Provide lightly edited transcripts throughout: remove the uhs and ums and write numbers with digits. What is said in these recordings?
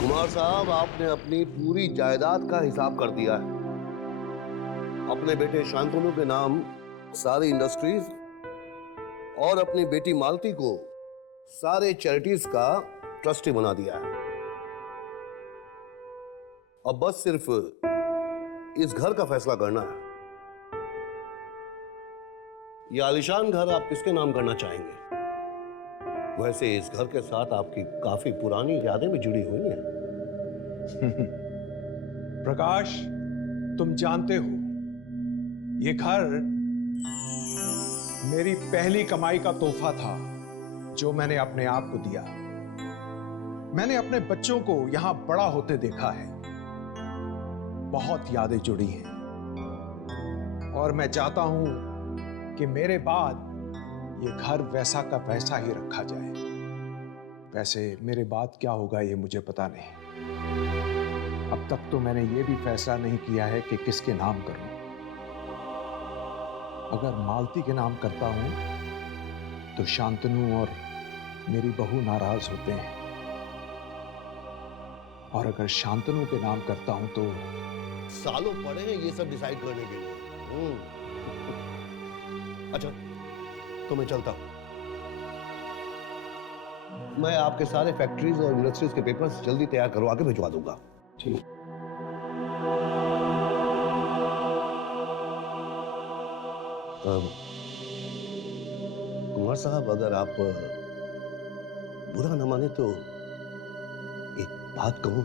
कुमार साहब, आपने अपनी पूरी जायदाद का हिसाब कर दिया है। अपने बेटे शांतनु के नाम सारी इंडस्ट्रीज और अपनी बेटी मालती को सारे चैरिटीज का ट्रस्टी बना दिया है। अब बस सिर्फ इस घर का फैसला करना है। यह आलीशान घर आप किसके नाम करना चाहेंगे? वैसे इस घर के साथ आपकी काफी पुरानी यादें भी जुड़ी हुई हैं। प्रकाश, तुम जानते हो ये घर मेरी पहली कमाई का तोहफा था जो मैंने अपने आप को दिया। मैंने अपने बच्चों को यहां बड़ा होते देखा है। बहुत यादें जुड़ी हैं और मैं चाहता हूं कि मेरे बाद ये घर वैसा का वैसा ही रखा जाए। वैसे मेरे बाद क्या होगा ये मुझे पता नहीं। अब तक तो मैंने ये भी फैसला नहीं किया है कि किसके नाम करूं। अगर मालती के नाम करता हूं तो शांतनु और मेरी बहू नाराज होते हैं, और अगर शांतनु के नाम करता हूं तो सालों पड़े हैं ये सब डिसाइड करने के लिए। अच्छा, तो मैं चलता हूं। मैं आपके सारे फैक्ट्रीज और इंडस्ट्रीज के पेपर्स जल्दी तैयार करवा के भिजवा दूंगा। ठीक। कुमार साहब, अगर आप बुरा न माने तो एक बात कहूं?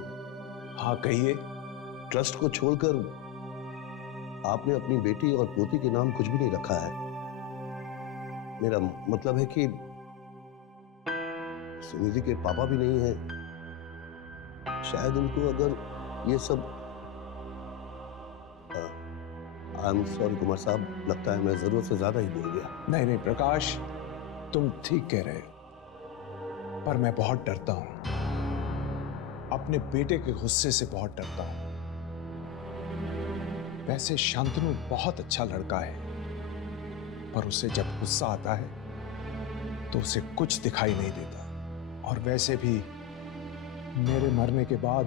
हाँ, कहिए। ट्रस्ट को छोड़कर आपने अपनी बेटी और पोती के नाम कुछ भी नहीं रखा है। मेरा मतलब है कि सुनिधि के पापा भी नहीं हैं। शायद उनको अगर ये सब आई एम सॉरी कुमार साहब, लगता है मैं जरूरत से ज्यादा ही बोल गया। नहीं नहीं प्रकाश, तुम ठीक कह रहे हो, पर मैं बहुत डरता हूं। अपने बेटे के गुस्से से बहुत डरता हूं। वैसे शांतनु बहुत अच्छा लड़का है, पर उसे जब गुस्सा आता है तो उसे कुछ दिखाई नहीं देता। और वैसे भी मेरे मरने के बाद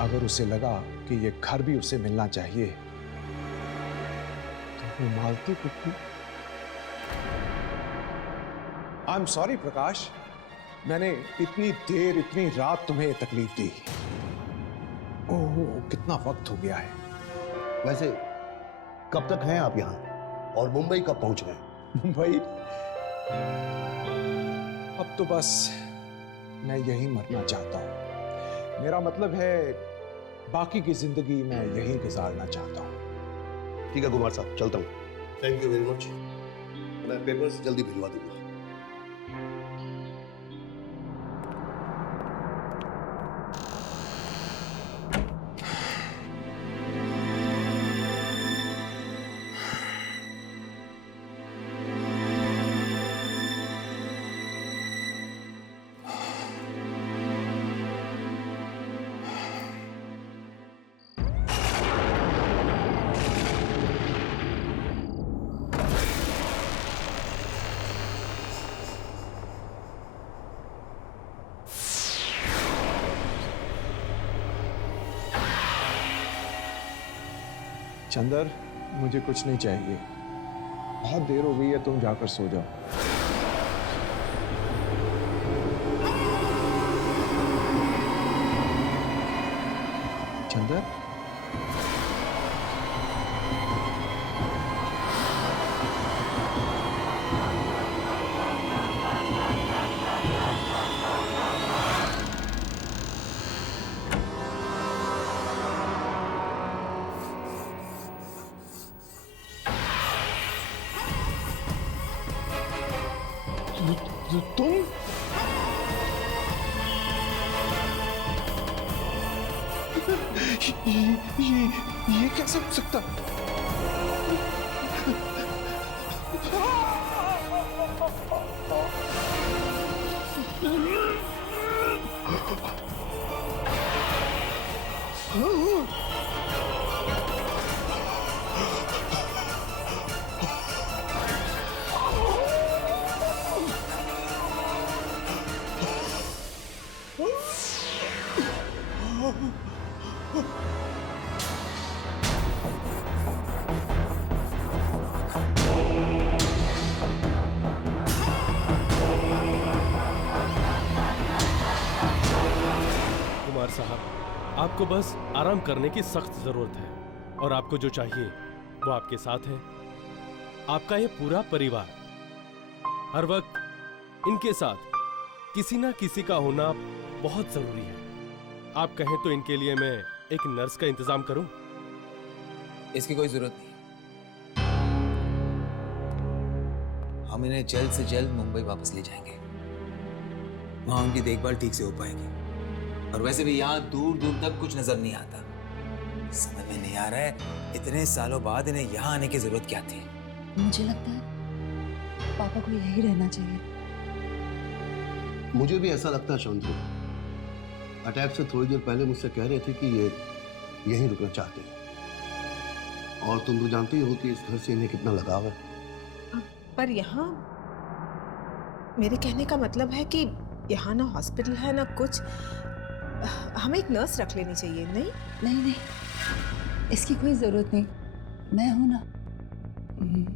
अगर उसे लगा कि ये घर भी उसे मिलना चाहिए तो वो मालती को आई एम सॉरी प्रकाश, मैंने इतनी देर इतनी रात तुम्हें तकलीफ दी। ओह, कितना वक्त हो गया है। वैसे कब तक हैं आप यहाँ और मुंबई कब पहुंच गए? मुंबई? अब तो बस मैं यहीं मरना चाहता हूं। मेरा मतलब है बाकी की जिंदगी मैं यहीं गुजारना चाहता हूं। ठीक है कुमार साहब, चलता हूँ। Thank you very much. मैं पेपर्स जल्दी भिजवा दूंगा। चंदर, मुझे कुछ नहीं चाहिए। बहुत देर हो गई है, तुम जाकर सो जाओ। चंदर, तुम? ये कैसे हो सकता? आपको बस आराम करने की सख्त जरूरत है और आपको जो चाहिए वो आपके साथ है। आपका ये पूरा परिवार हर वक्त इनके साथ किसी ना किसी का होना बहुत जरूरी है। आप कहें तो इनके लिए मैं एक नर्स का इंतजाम करूं? इसकी कोई जरूरत नहीं। हम इन्हें जल्द से जल्द मुंबई वापस ले जाएंगे। वहां उनकी देखभाल ठीक से हो पाएगी। और वैसे भी यहाँ दूर दूर तक कुछ नजर नहीं आता। समझ में नहीं आ रहा है इतने सालों बाद इन्हें यहाँ आने की जरूरत क्या थी। मुझे लगता है पापा को यही रहना चाहिए। मुझे भी ऐसा लगता है शांति। अटैक से थोड़ी देर पहले मुझसे कह रहे थे कि ये यहीं रुकना चाहते हैं। और तुम तो जानती हो कि इस घर से इन्हें कितना लगाव है। पर यहाँ मेरे कहने का मतलब है कि यहाँ ना हॉस्पिटल है ना कुछ। हमें एक नर्स रख लेनी चाहिए। नहीं नहीं नहीं, इसकी कोई जरूरत नहीं। मैं हूं ना,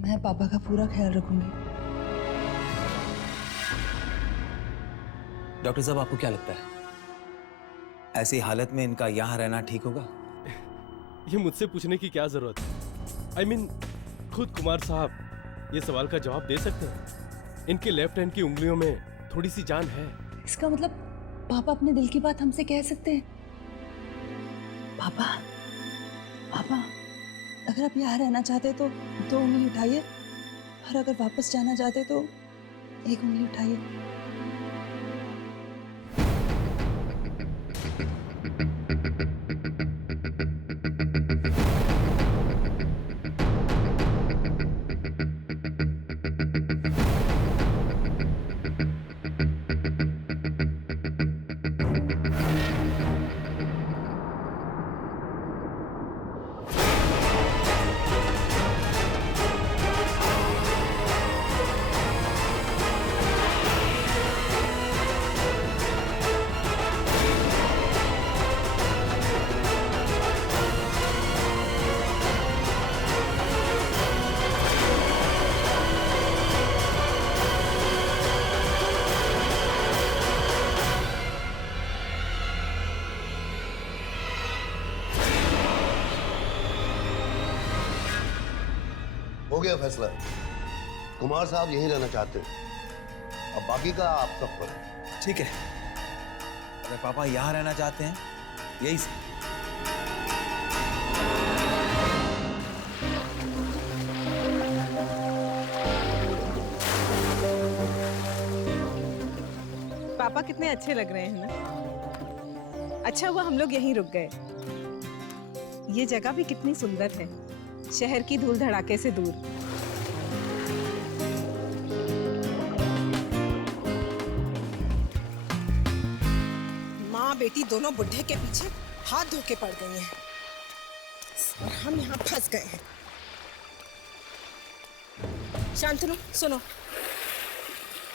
मैं पापा का पूरा ख्याल रखूंगी। डॉक्टर साहब, आपको क्या लगता है ऐसी हालत में इनका यहाँ रहना ठीक होगा? ये मुझसे पूछने की क्या जरूरत है? I mean, खुद कुमार साहब ये सवाल का जवाब दे सकते हैं। इनके लेफ्ट हैंड की उंगलियों में थोड़ी सी जान है। इसका मतलब पापा अपने दिल की बात हमसे कह सकते हैं। पापा पापा, अगर आप यहाँ रहना चाहते तो 2 उंगली उठाइए, और अगर वापस जाना चाहते तो 1 उंगली उठाइए। हो गया फैसला। कुमार साहब यहीं रहना चाहते हैं। अब बाकी का आप सब पर है। ठीक है, अगर पापा यहाँ रहना चाहते हैं यही से। पापा कितने अच्छे लग रहे हैं ना। अच्छा हुआ हम लोग यहीं रुक गए। ये जगह भी कितनी सुंदर है, शहर की धूल धड़ाके से दूर। माँ बेटी दोनों बुढ़े के पीछे हाथ धो के पड़ गई हैं और हम यहाँ फंस गए हैं। शांतनु सुनो,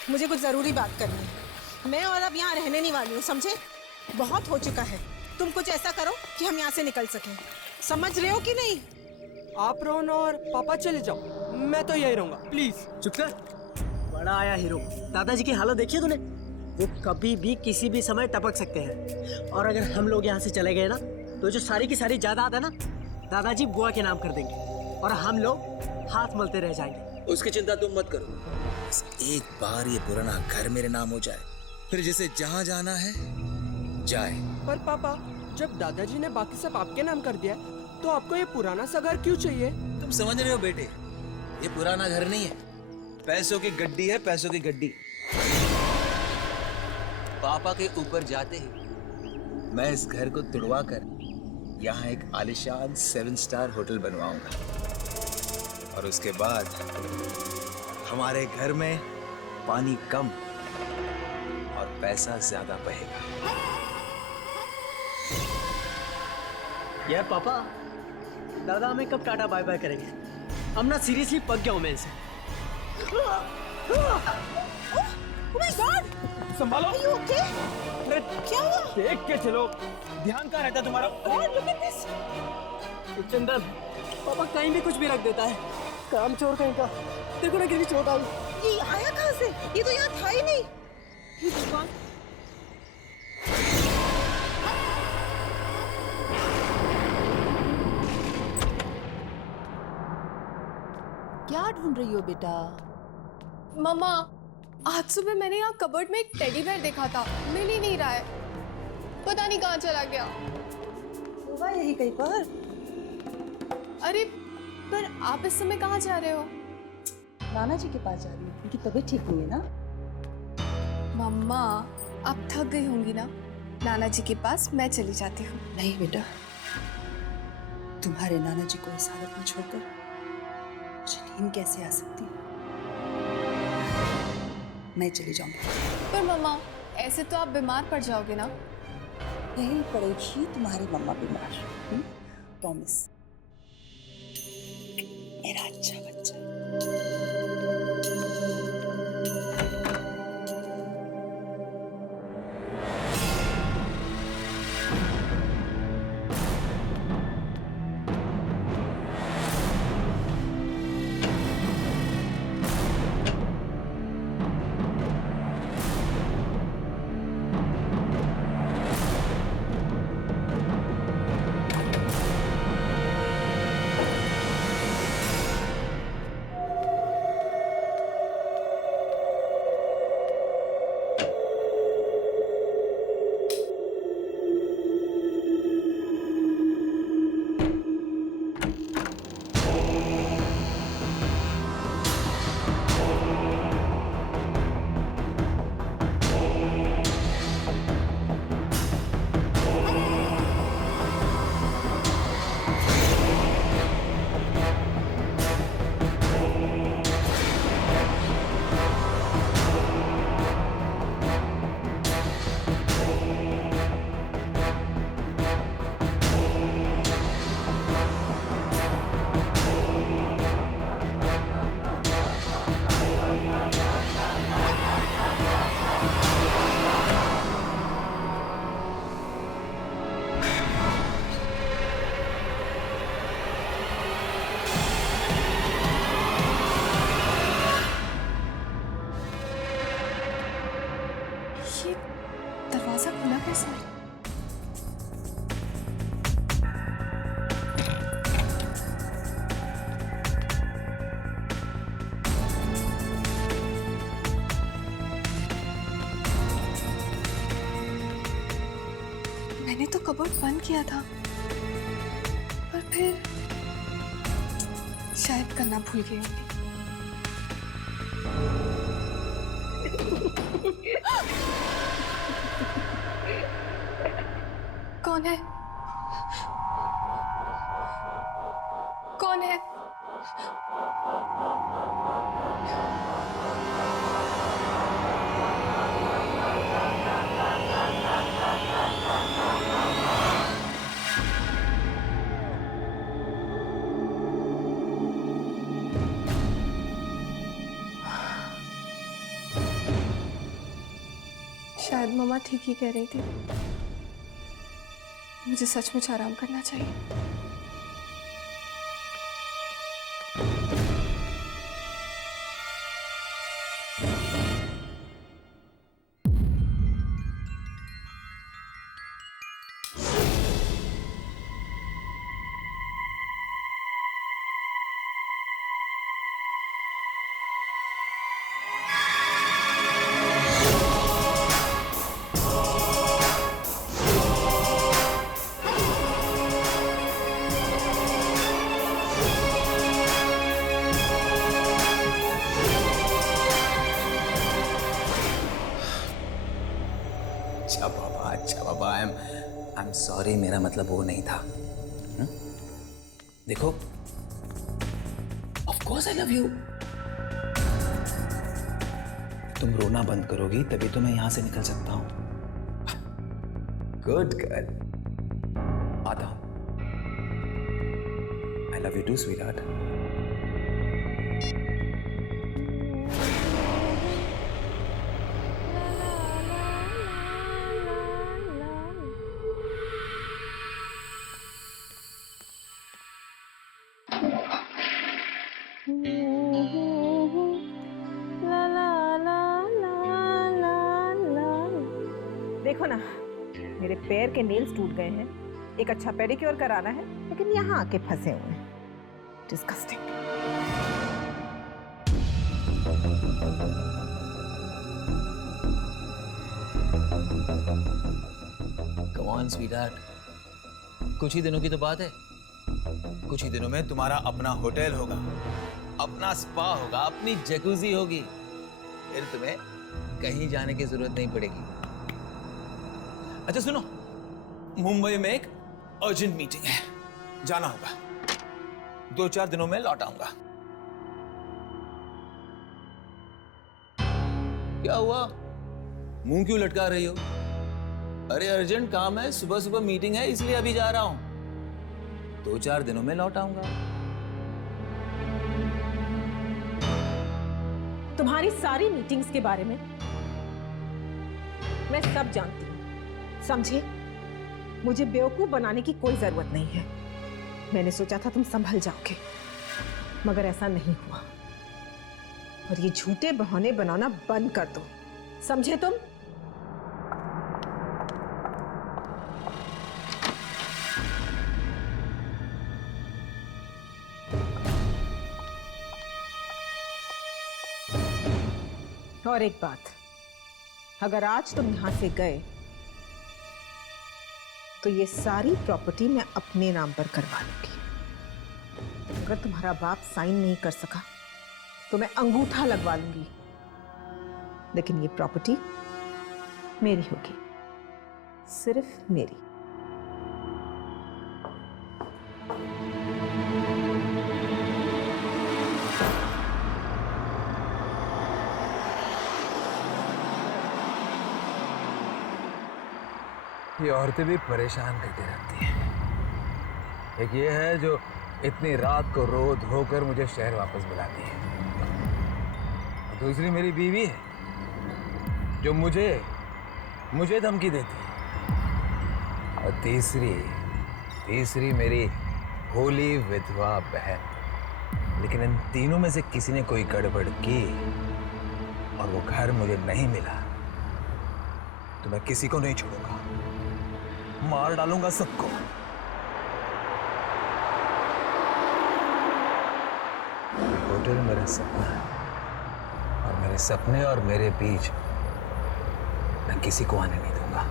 मुझे कुछ जरूरी बात करनी है। मैं और अब यहाँ रहने नहीं वाली हूँ, समझे? बहुत हो चुका है। तुम कुछ ऐसा करो कि हम यहाँ से निकल सकें। समझ रहे हो कि नहीं? आप रोहन और पापा चले जाओ, मैं तो यही रहूंगा। प्लीज चुप कर। बड़ा आया हीरो। दादाजी की हालत देखी तूने? वो कभी भी किसी भी समय टपक सकते हैं। और अगर हम लोग यहाँ से चले गए ना तो जो सारी की सारी जायदाद है ना, दादाजी बुआ के नाम कर देंगे और हम लोग हाथ मलते रह जाएंगे। उसकी चिंता तुम मत करो। बस एक बार ये पुराना घर मेरे नाम हो जाए, फिर जिसे जहाँ जाना है जाए। पर पापा, जब दादाजी ने बाकी सब आपके नाम कर दिया तो आपको ये पुराना सा घर क्यों चाहिए? तुम समझ रहे हो बेटे, ये पुराना घर नहीं है, पैसों की गड्डी है, पैसों की गड्डी। पापा के ऊपर जाते ही मैं इस घर को तुड़वा कर यहाँ एक आलिशान 7 स्टार होटल बनवाऊंगा। और उसके बाद हमारे घर में पानी कम और पैसा ज्यादा बहेगा। यार पापा, दादा हमें कब टाटा बाय बाय करेंगे? हम ना सीरियसली पक गया हूँ मैं इनसे। Oh my God! संभालो। Are you okay? क्या हुआ? देख के चलो, ध्यान कहाँ रहता तुम्हारा? God, look at this! चंदन, पापा कहीं भी कुछ भी रख देता है। काम चोर कहीं का। देखो ना कितनी चोट आई। ये आया कहाँ से? ये तो यहाँ था ही नहीं। हे भगवान! क्या ढूंढ रही हो बेटा? मम्मा, आज सुबह मैंने यहाँ कबर्ड में एक टेडी बेयर देखा था, मिल ही नहीं रहा है, पता नहीं कहाँ चला गया। होगा यही कहीं पर। अरे पर आप इस समय कहाँ जा रहे हो? नाना जी के पास जा रही हूँ, उनकी तबीयत ठीक नहीं है ना। मम्मा, आप थक गई होंगी ना, नाना जी के पास मैं चली जाती हूँ। नहीं बेटा, तुम्हारे नाना जी को इस हालत में छोड़कर मुझे नींद कैसे आ सकती है? मैं चली जाऊंगी। पर मम्मा, ऐसे तो आप बीमार पड़ जाओगे ना। नहीं पड़ेगी तुम्हारी मम्मा बीमार, प्रॉमिस। मेरा अच्छा बच्चा। दरवाजा खुला कैसे? मैंने तो कबर्ड बंद किया था, पर फिर शायद करना भूल गई होंगी। कौन है? कौन है? शायद मम्मा ठीक ही कह रही थी, मुझे सचमुच आराम करना चाहिए। अच्छा बाबा, आई एम सॉरी, मेरा मतलब वो नहीं था। देखो, of course I love you. तुम रोना बंद करोगी तभी तो मैं यहां से निकल सकता हूं। गुड गर्ल, आता हूं। I love you too sweetheart. देखो ना, मेरे पैर के नेल्स टूट गए हैं, एक अच्छा पेडिक्योर कराना है, लेकिन यहाँ आके फंसे हुए हैं। डिस्गस्टिंग। Come on, sweetheart. कुछ ही दिनों की तो बात है। कुछ ही दिनों में तुम्हारा अपना होटल होगा, अपना स्पा होगा, अपनी जकूजी होगी। फिर तुम्हें कहीं जाने की जरूरत नहीं पड़ेगी। अच्छा सुनो, मुंबई में एक अर्जेंट मीटिंग है, जाना होगा। 2-4 दिनों में लौट आऊंगा। क्या हुआ? मुंह क्यों लटका रही हो? अरे अर्जेंट काम है, सुबह सुबह मीटिंग है, इसलिए अभी जा रहा हूं। 2-4 दिनों में लौट आऊंगा। तुम्हारी सारी मीटिंग्स के बारे में मैं सब जानती हूँ, समझे? मुझे बेवकूफ बनाने की कोई जरूरत नहीं है। मैंने सोचा था तुम संभल जाओगे, मगर ऐसा नहीं हुआ। और ये झूठे बहाने बनाना बंद कर दो, समझे तुम? और एक बात, अगर आज तुम यहां से गए तो ये सारी प्रॉपर्टी मैं अपने नाम पर करवा लूंगी। अगर तुम्हारा बाप साइन नहीं कर सका तो मैं अंगूठा लगवा लूंगी, लेकिन ये प्रॉपर्टी मेरी होगी, सिर्फ मेरी। ये औरतें भी परेशान करती रहती हैं। एक ये है जो इतनी रात को रो धोकर मुझे शहर वापस बुलाती है। और दूसरी मेरी बीवी है जो मुझे धमकी देती है। और तीसरी मेरी भोली विधवा बहन। लेकिन इन तीनों में से किसी ने कोई गड़बड़ की और वो घर मुझे नहीं मिला तो मैं किसी को नहीं छोड़ूंगा, मार डालूंगा सबको। होटल मेरा सपना है और मेरे सपने और मेरे बीच मैं किसी को आने नहीं दूंगा।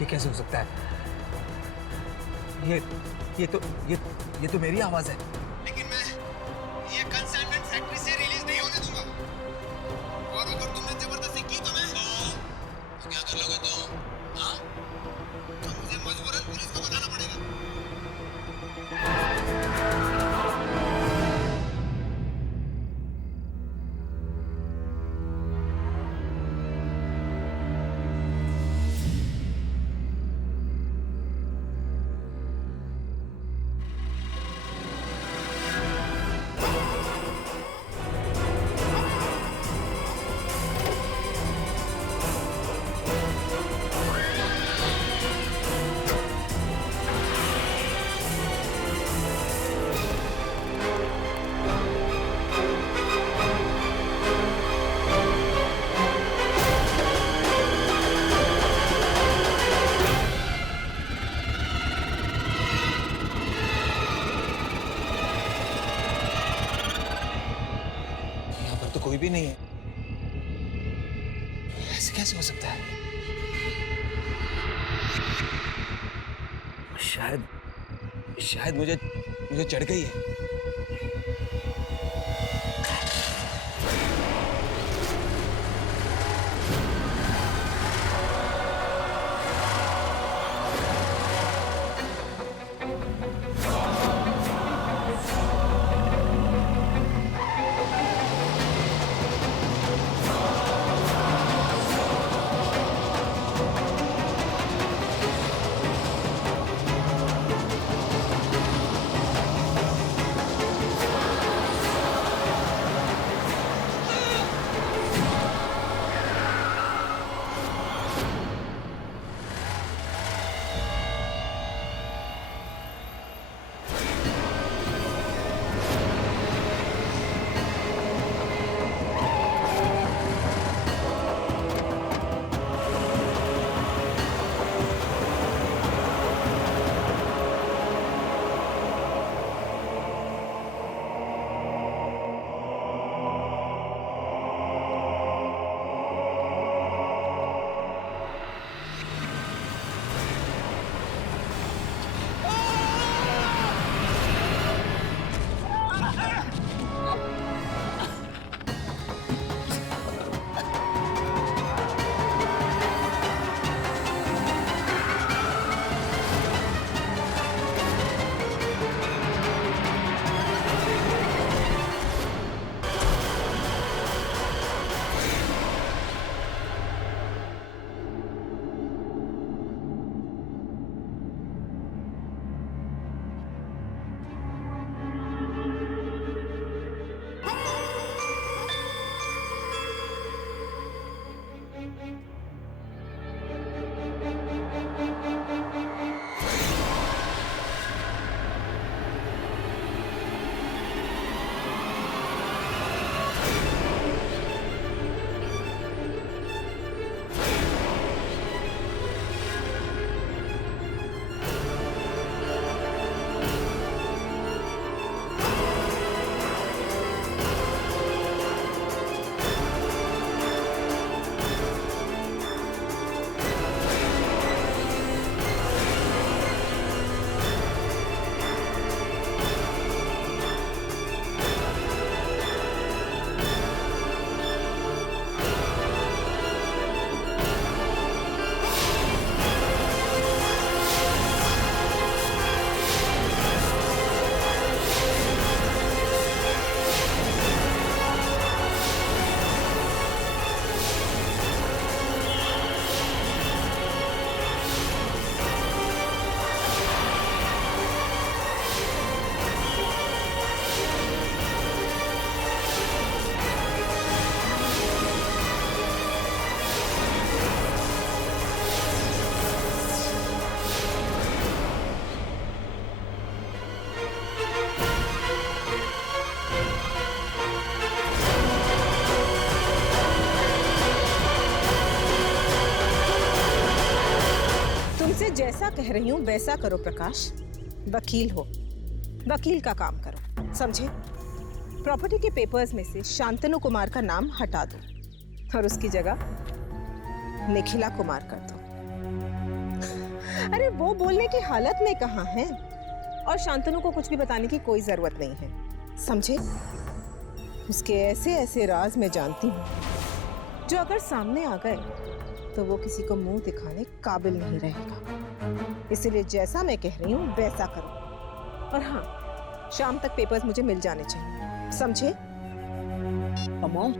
ये कैसे हो सकता है? ये तो मेरी आवाज है। लेकिन मैं ये कंसाइनमेंट फैक्ट्री से रिलीज नहीं होने दूंगा। और अगर तुमने जबरदस्ती की तो क्या कर लोगे तुम? हाँ? तो मुझे मजबूरन पुलिस को बताना पड़ेगा। कोई भी नहीं है। ऐसे कैसे हो सकता है? शायद मुझे चढ़ गई है। जैसा कह रही हूँ वैसा करो प्रकाश। वकील हो, वकील का काम करो, समझे? प्रॉपर्टी के पेपर्स में से शांतनु कुमार का नाम हटा दो और उसकी जगह निखिला कुमार कर दो। अरे वो बोलने की हालत में कहाँ है, और शांतनु को कुछ भी बताने की कोई जरूरत नहीं है, समझे? उसके ऐसे ऐसे राज मैं जानती हूँ जो अगर सामने आ गए तो वो किसी को मुंह दिखाने काबिल नहीं रहेगा। इसलिए जैसा मैं कह रही हूँ वैसा करो। और हाँ, शाम तक पेपर्स मुझे मिल जाने चाहिए, समझे? मॉम,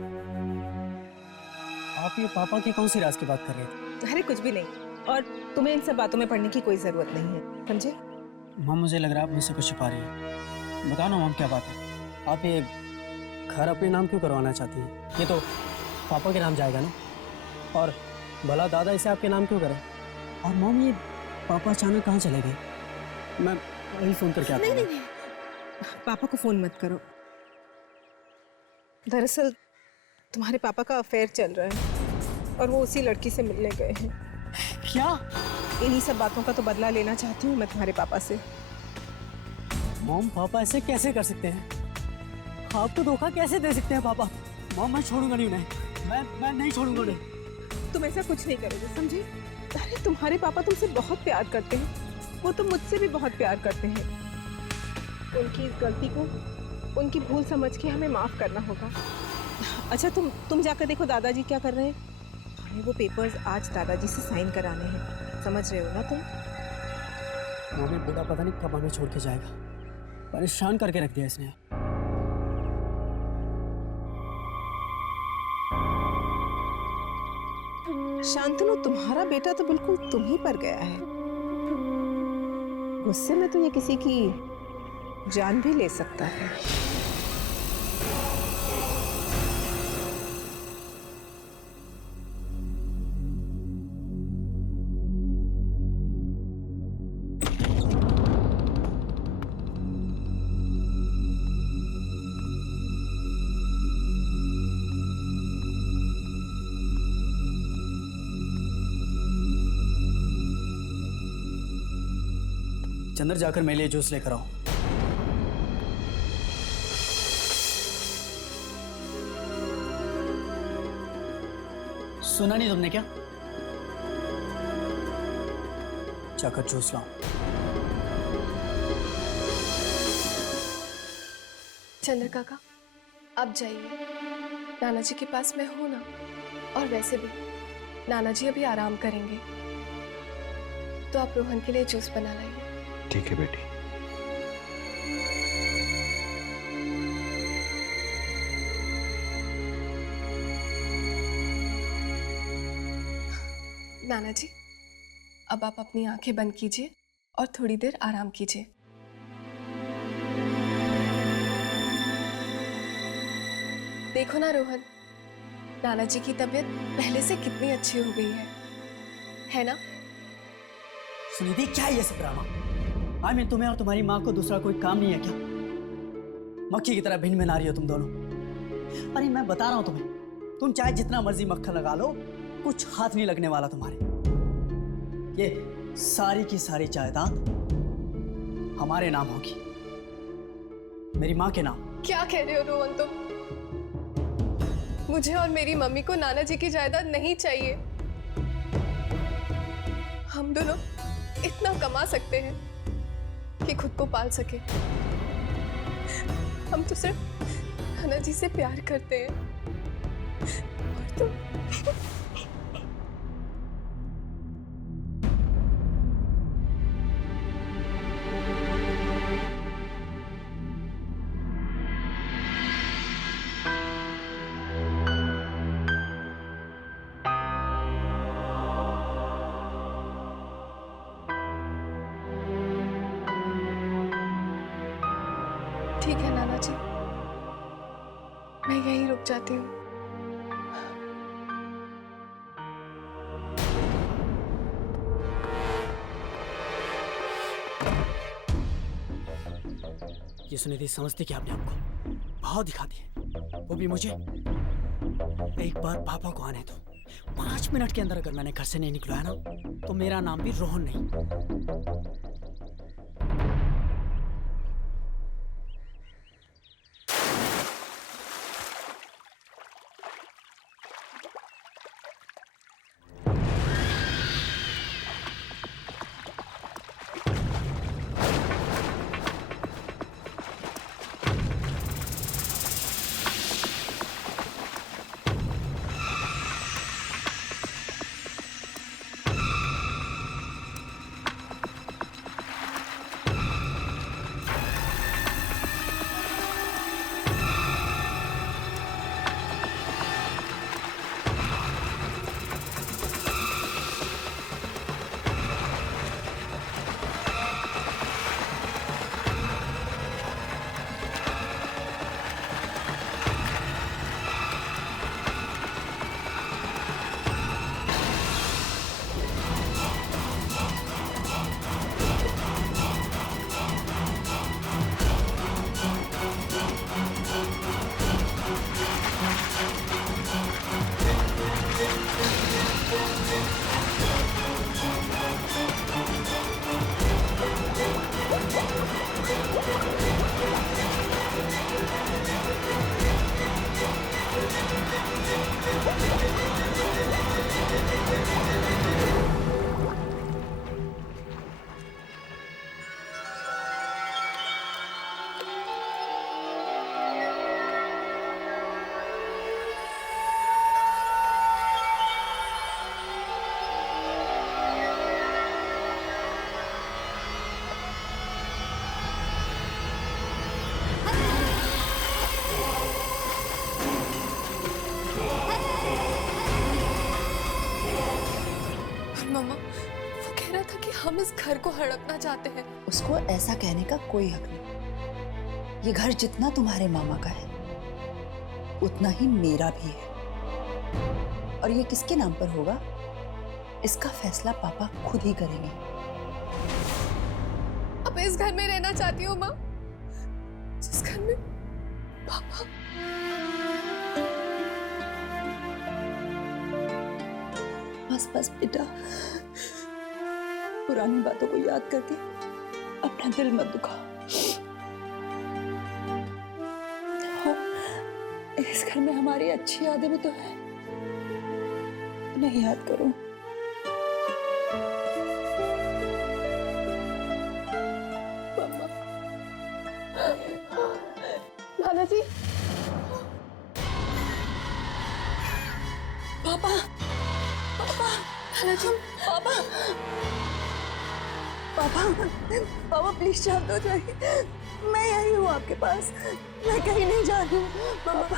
आप ये पापा के कौन सी राज की बात कर रहे थे? अरे कुछ भी नहीं, और तुम्हें इन सब बातों में पढ़ने की कोई जरूरत नहीं है, समझे? मॉम, मुझे लग रहा है आप मुझसे कुछ छुपा रही हैं। बताओ ना मॉम, क्या बात है? आप ये घर अपने नाम क्यों करवाना चाहती हैं? ये तो पापा के नाम जाएगा ना, और भला दादा इसे आपके नाम क्यों करें? और मॉम, ये पापा अचानक कहाँ चले गए? मैं वही फोन करके आता हूँ। नहीं, पापा को फोन मत करो। दरअसल तुम्हारे पापा का अफेयर चल रहा है और वो उसी लड़की से मिलने गए हैं। क्या? इन्हीं सब बातों का तो बदला लेना चाहती हूँ मैं तुम्हारे पापा से। मॉम, पापा ऐसे कैसे कर सकते हैं? आपको धोखा कैसे दे सकते हैं पापा? मॉम, मैं छोड़ूंगा नहीं उन्हें, मैं नहीं छोड़ूंगा उन्हें। तुम ऐसा कुछ नहीं करोगे, समझे? अरे तुम्हारे पापा तुमसे बहुत प्यार करते हैं, वो तो मुझसे भी बहुत प्यार करते हैं। उनकी इस गलती को, उनकी भूल समझ के हमें माफ करना होगा। अच्छा, तुम जाकर देखो दादाजी क्या कर रहे हैं। हमें वो पेपर्स आज दादाजी से साइन कराने हैं, समझ रहे हो ना तुम? मम्मी, बूढ़ा पता नहीं कब हमें छोड़ के जाएगा, परेशान करके रख दिया इसने। शांतनु, तुम्हारा बेटा तो बिल्कुल तुम ही पर गया है। गुस्से में तो ये किसी की जान भी ले सकता है। चंदर, जाकर मेरे लिए जूस लेकर आओ। सुना नहीं तुमने क्या? जाकर जूस लाओ। चंद्र काका, आप जाइए, नाना जी के पास मैं हूं ना। और वैसे भी नाना जी अभी आराम करेंगे, तो आप रोहन के लिए जूस बना लाइए। ठीक है बेटी। नाना जी, अब आप अपनी आंखें बंद कीजिए और थोड़ी देर आराम कीजिए। देखो ना रोहन, नाना जी की तबीयत पहले से कितनी अच्छी हो गई है ना? सुनिधि, क्या है ये सब ड्रामा? मैं तुम्हें और तुम्हारी माँ को दूसरा कोई काम नहीं है क्या? मक्खी की तरह भिन्न भिन्न आ रही हो तुम दोनों। अरे मैं बता रहा हूं तुम्हें, तुम चाहे जितना मर्जी मक्खन लगा लो, कुछ हाथ नहीं लगने वाला तुम्हारे। ये सारी की सारी जायदाद हमारे नाम होगी, मेरी माँ के नाम। क्या कह रहे हो रोहन तुम? मुझे और मेरी मम्मी को नाना जी की जायदाद नहीं चाहिए। हम दोनों इतना कमा सकते हैं कि खुद को पाल सके। हम तो सिर्फ नाना जी से प्यार करते हैं। और तुम ठीक है नाना जी, मैं यहीं रुक जाती हूँ। ये सुनिधि समझती क्या अपने आप को? भाव दिखाती है, वो भी मुझे। एक बार पापा को आने दो, 5 मिनट के अंदर अगर मैंने घर से नहीं निकला है ना, तो मेरा नाम भी रोहन नहीं। मामा वो कह रहा था कि हम इस घर को हड़पना चाहते हैं। उसको ऐसा कहने का कोई हक नहीं। ये घर जितना तुम्हारे मामा का है उतना ही मेरा भी है, और ये किसके नाम पर होगा इसका फैसला पापा खुद ही करेंगे। अब इस घर में रहना चाहती हूँ माँ, जिस घर में पापा। बस बस बेटा, पुरानी बातों को याद करके अपना दिल मत दुखाओ। इस घर में हमारी अच्छी यादें भी तो है, उन्हें याद करो। नाना जी, पापा, पापा, नाना जी, पापा, पापा, पापा प्लीज शांत हो जाइए। मैं यही हूँ आपके पास, मैं कहीं नहीं जा रही हूँ पापा।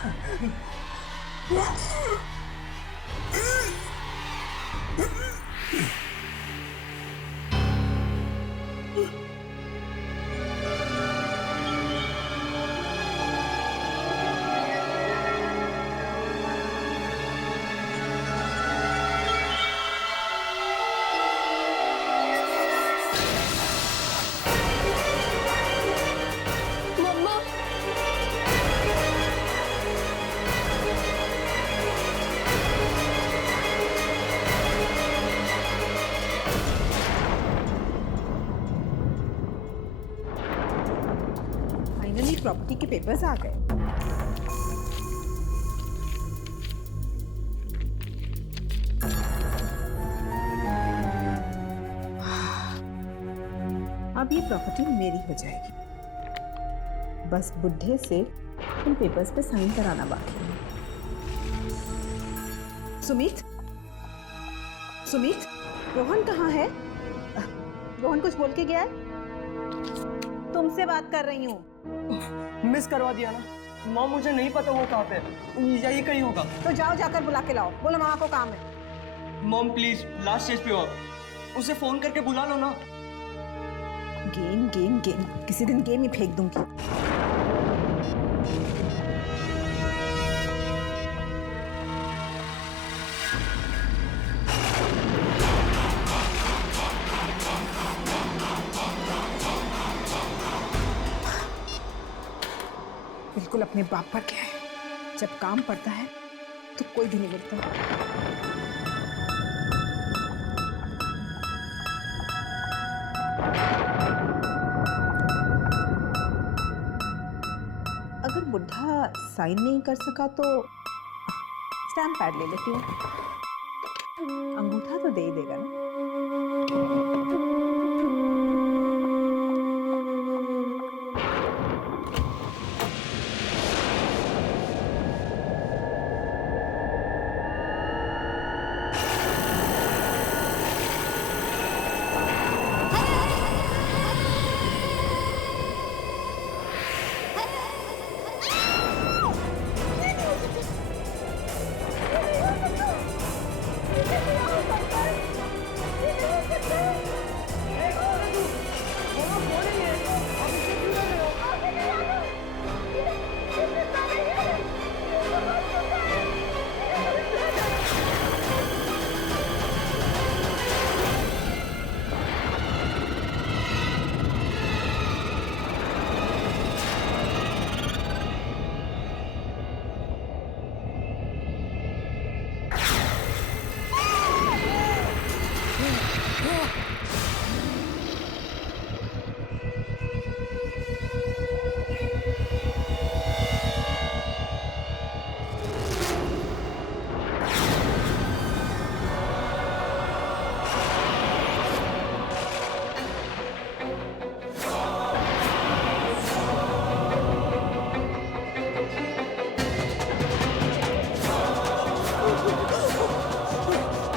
फाइनली प्रॉपर्टी के पेपर्स आ गए। अब ये प्रॉपर्टी मेरी हो जाएगी। बस बुढ़े से इन पेपर्स पे साइन कराना बाकी है। सुमित, सुमित, रोहन कहाँ है? रोहन कुछ बोल के गया है? तुमसे बात कर रही हूँ। मिस करवा दिया ना माँ, मुझे नहीं पता वो कहाँ पे, यही कहीं होगा। तो जाओ, जाकर बुला के लाओ। बोलो मामा को काम है। मॉम प्लीज लास्ट स्टेज पे हो आप, उसे फोन करके बुला लो ना। गेम गेम गेम, किसी दिन गेम ही फेंक दूंगी। बिल्कुल अपने बाप पर क्या है, जब काम पड़ता है तो कोई भी नहीं मिलता। अगर बुढ़ा साइन नहीं कर सका तो स्टैम्प पैड ले लेती हूँ, अंगूठा तो दे ही देगा ना।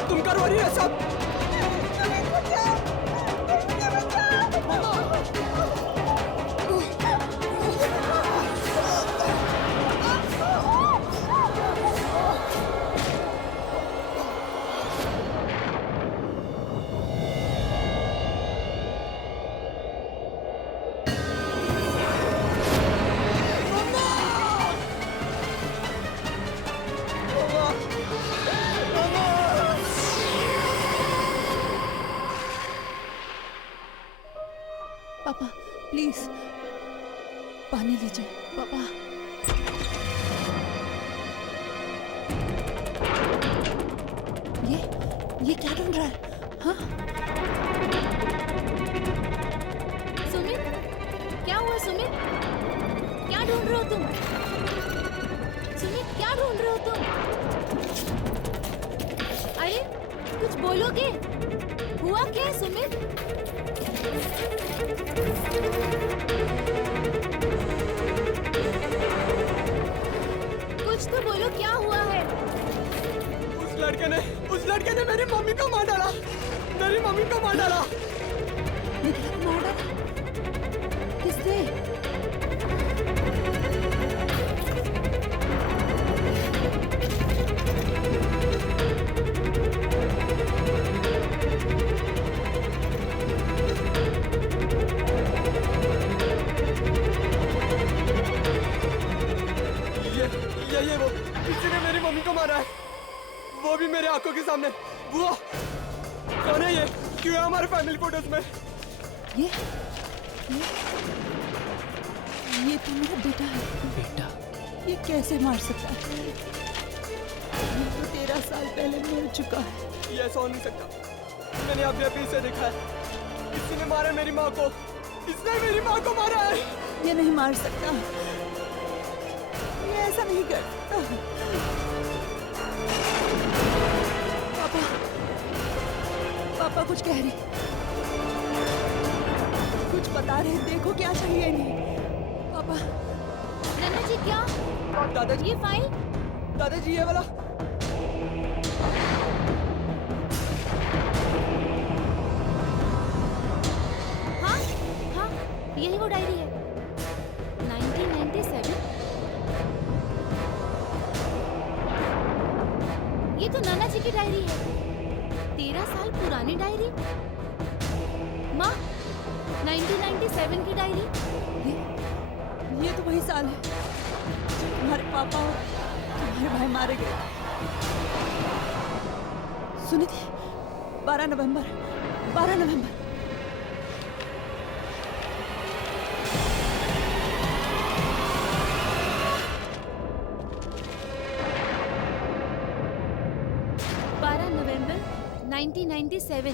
तुम करो रही है सब। पापा प्लीज पानी लीजिए पापा। ये क्या ढूंढ रहा है? हाँ सुमित, क्या हुआ सुमित? क्या ढूंढ रहे हो तुम? सुमित, क्या ढूंढ रहे हो तुम? अरे कुछ बोलोगे? हुआ क्या सुमित? कुछ तो बोलो, क्या हुआ है? उस लड़के ने मेरी मम्मी को मार डाला। मेरी मम्मी को मार डाला। मार डाला? किसने? ये वो किसी ने मेरी मम्मी को मारा है, वो भी मेरे आंखों के सामने। वो कौन है? ये क्यों है हमारे फैमिली फोटोज में? ये तो मेरा बेटा है। बेटा? ये कैसे मार सकता है? ये तो 13 साल पहले मर चुका है। ये ऐसा हो नहीं सकता। मैंने अभी अभी इसे देखा है। किसी ने मारा मेरी माँ को। इसने मेरी माँ को मारा है। ये नहीं मार सकता, ये ऐसा नहीं कर सकता। पापा कुछ कह रही, कुछ बता रहे, देखो क्या चाहिए इन्हें। पापा। नन्ना जी क्या? दादाजी, ये फाइल? दादाजी ये वाला। हाँ हाँ, यही वो डायरी है। 1997। ये तो नाना जी की डायरी है। 13 साल पुरानी डायरी। माँ, 1997 की डायरी। ये तो वही साल है जब तुम्हारे पापा और तुम्हारे भाई मारे गए। सुनी थी? 12 नवंबर। नवंबर 1997।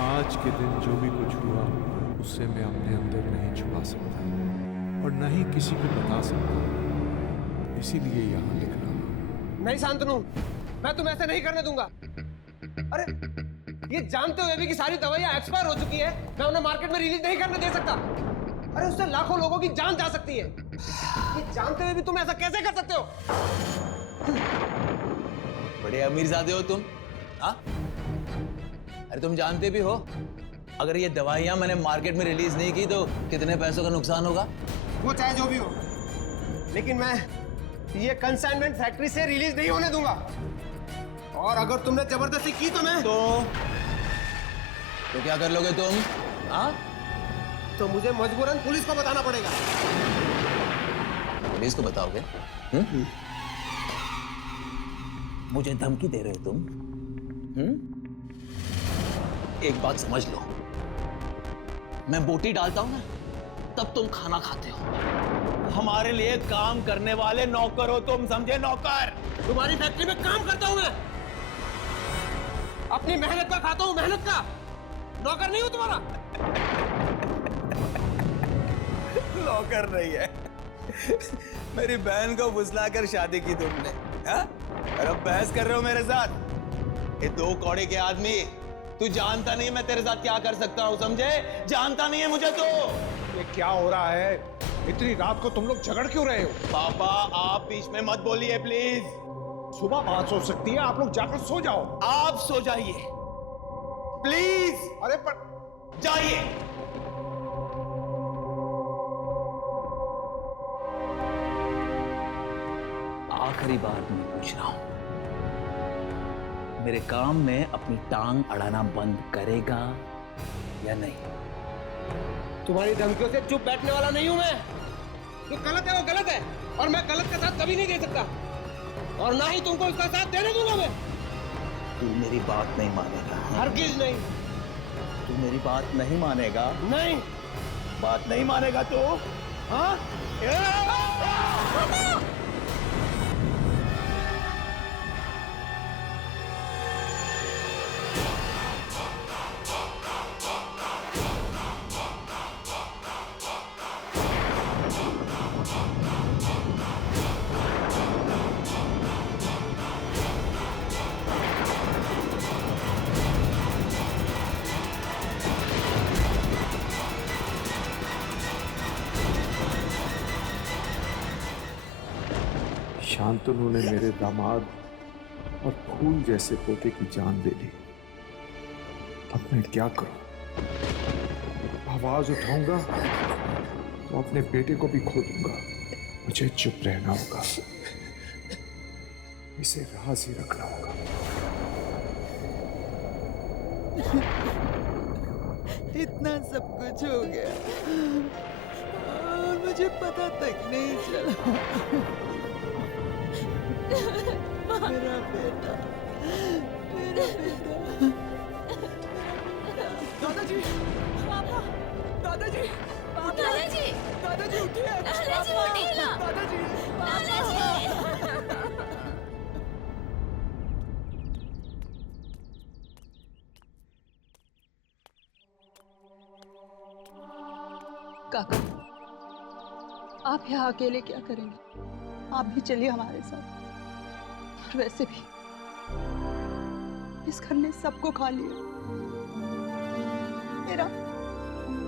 आज के दिन जो भी कुछ हुआ उससे मैं अपने अंदर नहीं छुपा सकता और न ही किसी को बता सकता, इसीलिए यहाँ लिख रहा हूँ। नहीं शांतनु, मैं तुम्हें ऐसे नहीं करने दूंगा। अरे ये जानते हुए भी कि सारी दवाइयां एक्सपायर हो चुकी है, मैं उन्हें मार्केट में रिलीज नहीं करने दे सकता। अरे उससे लाखों लोगों की जान जा सकती है। ये जानते हुए भी तुम ऐसा कैसे कर सकते हो? बड़े अमीरजादे हो तुम, हाँ? अरे तुम जानते भी हो अगर ये दवाइयां मैंने मार्केट में रिलीज नहीं की तो कितने पैसों का नुकसान होगा? वो चाहे जो भी हो, लेकिन मैं ये कंसाइनमेंट फैक्ट्री से रिलीज नहीं होने दूंगा। और अगर तुमने जबरदस्ती की तो मैं तो क्या कर लोगे तुम, हाँ? तो मुझे मजबूरन पुलिस को बताना पड़ेगा। पुलिस को बताओगे? मुझे धमकी दे रहे हो तुम? एक बात समझ लो, मैं बोटी डालता हूं ना तब तुम खाना खाते हो। हमारे लिए काम करने वाले नौकर हो तुम, समझे? नौकर। तुम्हारी फैक्ट्री में काम करता हूं मैं, अपनी मेहनत का खाता हूं, मेहनत का। नौकर नहीं हूं तुम्हारा। नौकर नहीं है। मेरी बहन को फुसलाकर शादी की तुमने, हाँ? और अब बहस कर रहे हो मेरे साथ? ये दो कौड़े के आदमी, तू जानता नहीं मैं तेरे साथ क्या कर सकता हूँ, समझे? जानता नहीं है मुझे तो। ये क्या हो रहा है? इतनी रात को तुम लोग झगड़ क्यों रहे हो? पापा आप बीच में मत बोलिए प्लीज। सुबह बात हो सकती है, आप लोग जाकर सो जाओ। आप सो जाइए प्लीज। अरे पर जाइए। आखिरी बार मैं पूछ रहा हूं, मेरे काम में अपनी टांग अड़ाना बंद करेगा या नहीं? तुम्हारी धमकियों से चुप बैठने वाला नहीं हूं मैं। जो गलत है वो गलत है, और मैं गलत का साथ कभी नहीं दे सकता, और ना ही तुमको इसका साथ देने दूंगा मैं। तू मेरी बात नहीं मानेगा। हरगिज नहीं। तू मेरी बात नहीं मानेगा? नहीं। बात नहीं मानेगा तू? हाँ? शांतनु ने मेरे दामाद और फूल जैसे पोते की जान ले ली। अब मैं क्या करूं? आवाज उठाऊंगा तो अपने बेटे को भी खो दूंगा। मुझे चुप रहना होगा, इसे राज ही रखना होगा। इतना सब कुछ हो गया और मुझे पता तक नहीं चला। मेरा बेटा, मेरा बेटा। दादाजी, पापा, दादाजी, दादाजी, दादाजी उठिए। दादाजी उठिए ना। दादाजी, दादाजी। काका, आप यहाँ अकेले क्या करेंगे? आप भी चलिए हमारे साथ। और वैसे भी इस घर ने सबको खा लिया।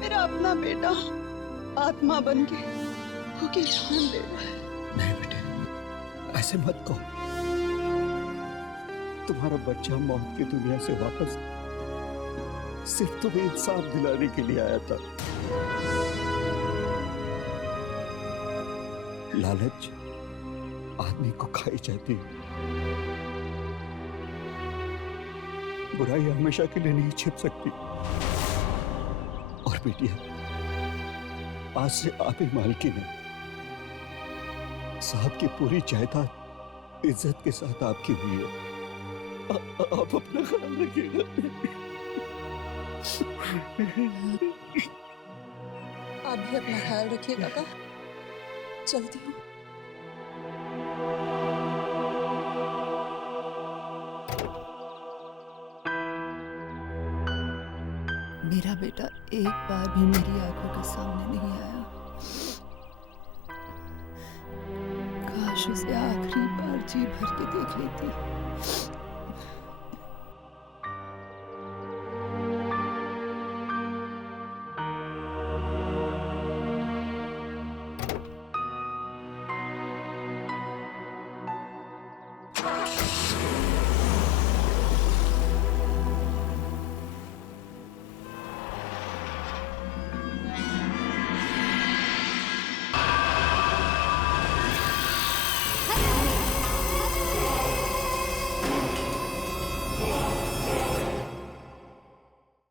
मेरा अपना बेटा आत्मा बन के उसकी जान ले रहा है। नहीं बेटे, ऐसे मत कहो। तुम्हारा बच्चा मौत की दुनिया से वापस सिर्फ तुम्हें इंसाफ दिलाने के लिए आया था। लालच आदमी को खाई जाती है। बुराई हमेशा के लिए नहीं छिप सकती। और बेटिया, आज से आप ही मालकिन हैं। साहब की पूरी जायदाद इज्जत के साथ आपकी हुई है। आप अपना ख्याल रखिएगा। आप भी अपना ख्याल रखिए काका। चलती हूँ। मेरा बेटा एक बार भी मेरी आंखों के सामने नहीं आया। काश उसे आखिरी बार जी भर के देख लेती।